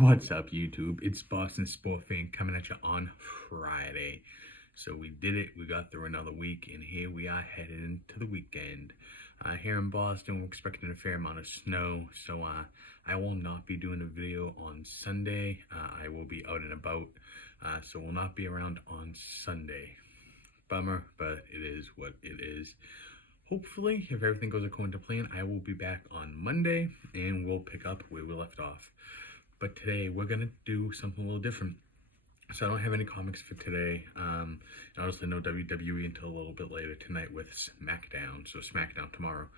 What's up, YouTube? It's Boston Sport Fan coming at you on Friday. So we did it. We got through another week, and here we are headed into the weekend. Here in Boston, we're expecting a fair amount of snow, so I will not be doing a video on Sunday. I will be out and about, so will not be around on Sunday. Bummer, but it is what it is. Hopefully, if everything goes according to plan, I will be back on Monday, and we'll pick up where we left off. But today we're gonna do something a little different. So I don't have any comics for today. And obviously no WWE until a little bit later tonight with SmackDown. So SmackDown tomorrow.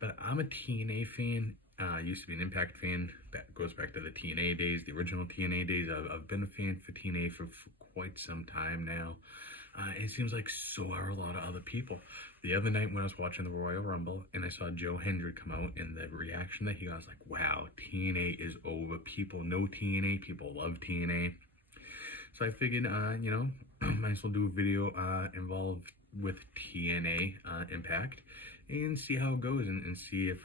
But I'm a TNA fan. Used to be an Impact fan. That goes back to the TNA days, the original TNA days. I've been a fan for TNA for quite some time now. It seems like so are a lot of other people. The other night when I was watching the Royal Rumble and I saw Joe Hendry come out, and the reaction that he got was like, wow, TNA is over. People know TNA. People love TNA. So I figured, might as well do a video involved with TNA Impact and see how it goes, and see if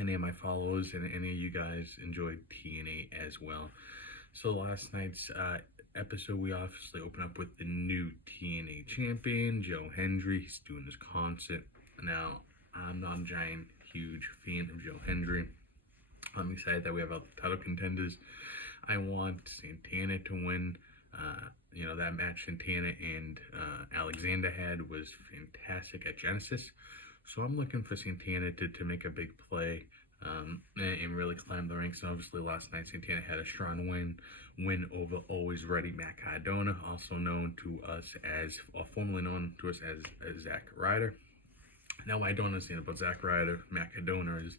any of my followers and any of you guys enjoyed TNA as well. So last night's episode, we obviously open up with the new TNA champion, Joe Hendry. He's doing his concert. Now, I'm not a giant, huge fan of Joe Hendry. I'm excited that we have other title contenders. I want Santana to win. That match Santana and Alexander had was fantastic at Genesis. So I'm looking for Santana to make a big play and really climb the ranks. And obviously last night Santana had a strong win over Always Ready Matt Cardona, also known to us as, or formerly known to us as Zack Ryder. Now, I don't understand about Zack Ryder. Matt Cardona is,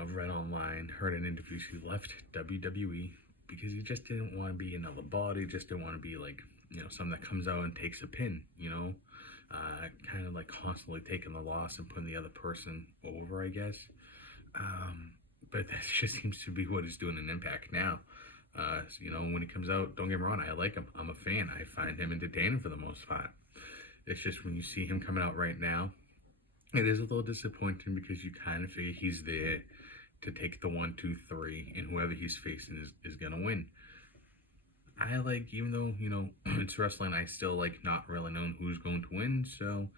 I've read online, heard in interviews, he left WWE because he just didn't want to be another body, just didn't want to be like, someone that comes out and takes a pin, kind of like constantly taking the loss and putting the other person over, I guess. But that just seems to be what he's doing in Impact now. When he comes out, don't get me wrong, I like him. I'm a fan. I find him entertaining for the most part. It's just when you see him coming out right now, it is a little disappointing because you kind of figure he's there to take the 1, 2, 3, and whoever he's facing is going to win. I like, even though, it's wrestling, I still like not really knowing who's going to win. So,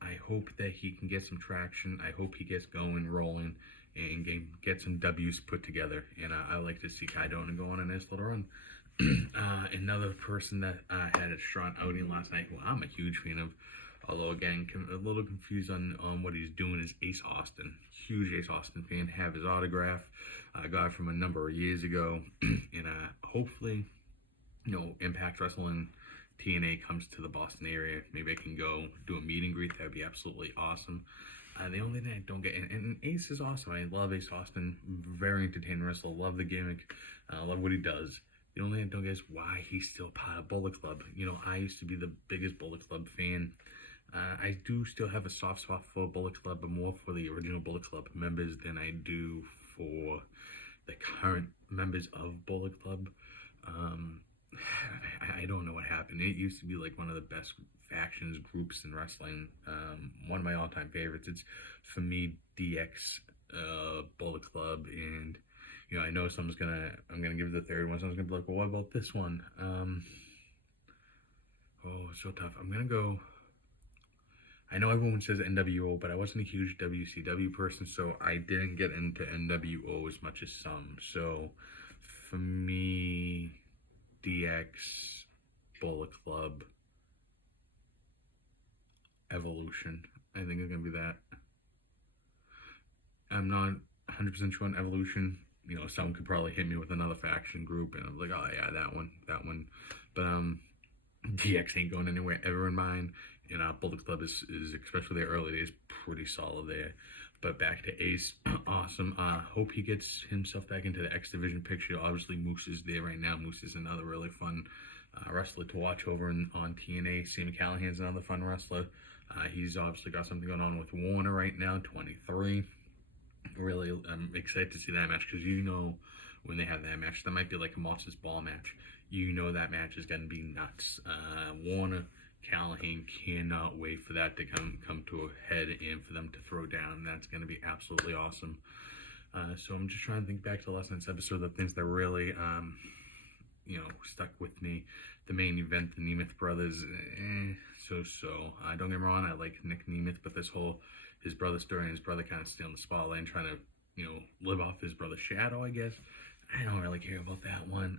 I hope that he can get some traction. I hope he gets going, rolling, and get some W's put together. And I like to see Cardona go on a nice little run. Another person that had a strong outing last night, who I'm a huge fan of, although again, a little confused on what he's doing, is Ace Austin. Huge Ace Austin fan. Have his autograph. I got it from a number of years ago. And hopefully, Impact Wrestling TNA comes to the Boston area. Maybe I can go do a meet and greet. That would be absolutely awesome. The only thing I don't get, and Ace is awesome. I love Ace Austin. Very entertaining wrestler. Love the gimmick. Love what he does. The only thing I don't get is why he's still part of Bullet Club. I used to be the biggest Bullet Club fan. I do still have a soft spot for Bullet Club, but more for the original Bullet Club members than I do for the current members of Bullet Club. I don't know what happened. It used to be like one of the best factions, groups in wrestling. One of my all-time favorites. It's, for me, DX, Bullet Club, and I know I'm gonna give the third one. Someone's gonna be like, well, what about this one? It's so tough. I'm gonna go. I know everyone says NWO, but I wasn't a huge WCW person, so I didn't get into NWO as much as some. So for me, DX, Bullet Club, Evolution. I think it's going to be that. I'm not 100% sure on Evolution. Someone could probably hit me with another faction group, and I'm like, oh yeah, that one. But DX ain't going anywhere ever in mine. Bullet Club is especially the early days, pretty solid there. But back to Ace, awesome. Hope he gets himself back into the X Division picture. Obviously, Moose is there right now. Moose is another really fun wrestler to watch over on TNA. Sami Callihan's another fun wrestler. He's obviously got something going on with Warner right now, 23. Really, I'm excited to see that match because when they have that match, that might be like a Monsters Ball match. That match is going to be nuts. Warner, Callahan, cannot wait for that to come to a head and for them to throw down. That's going to be absolutely awesome. So I'm just trying to think back to last night's episode, the things that really, stuck with me. The main event, the Nemeth brothers, so. Don't get me wrong, I like Nick Nemeth, but this whole his brother story and his brother kind of stealing the spotlight and trying to, live off his brother's shadow, I guess. I don't really care about that one.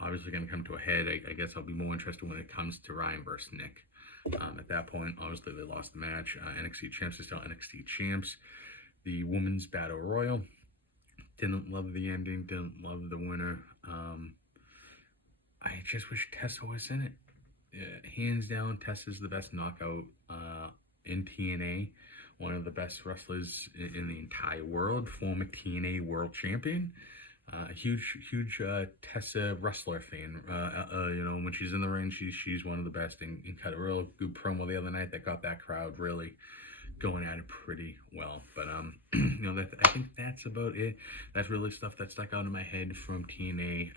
Obviously going to come to a head. I guess I'll be more interested when it comes to Ryan versus Nick. At that point, obviously they lost the match. NXT champs are still NXT champs. The women's battle royal. Didn't love the ending. Didn't love the winner. I just wish Tessa was in it. Hands down, Tessa's the best knockout in TNA. One of the best wrestlers in the entire world. Former TNA world champion. Huge Tessa wrestler fan. When she's in the ring, she's one of the best, and cut a real good promo the other night that got that crowd really going at it pretty well. But I think that's about it. That's really stuff that stuck out in my head from TNA,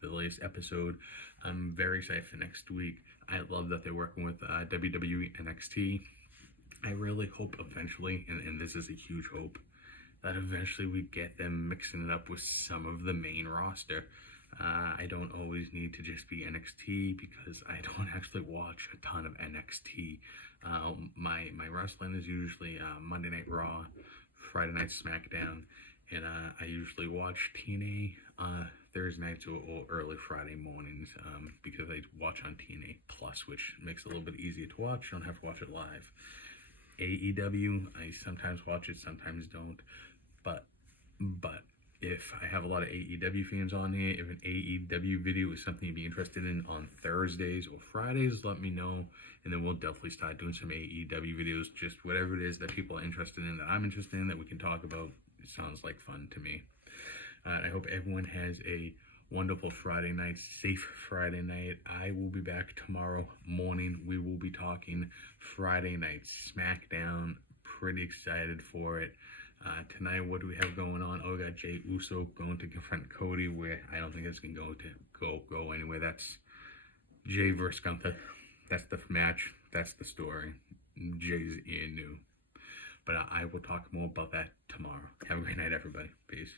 the latest episode. I'm very excited for next week. I love that they're working with WWE NXT. I really hope eventually, and this is a huge hope, that eventually we get them mixing it up with some of the main roster. I don't always need to just be NXT because I don't actually watch a ton of NXT. My wrestling is usually Monday Night Raw, Friday Night SmackDown, and I usually watch TNA Thursday nights or early Friday mornings because I watch on TNA Plus, which makes it a little bit easier to watch. I don't have to watch it live. AEW, I sometimes watch it, sometimes don't. But if I have a lot of AEW fans on here, if an AEW video is something you'd be interested in on Thursdays or Fridays, let me know, and then we'll definitely start doing some AEW videos, just whatever it is that people are interested in, that I'm interested in, that we can talk about. It sounds like fun to me. I hope everyone has a wonderful Friday night, safe Friday night. I will be back tomorrow morning. We will be talking Friday night SmackDown. Pretty excited for it. Tonight, what do we have going on? Oh, we got Jey Uso going to confront Cody, where I don't think it's going to go anywhere. That's Jey versus Gunther. That's the match. That's the story. Jey's in new. But I will talk more about that tomorrow. Have a great night, everybody. Peace.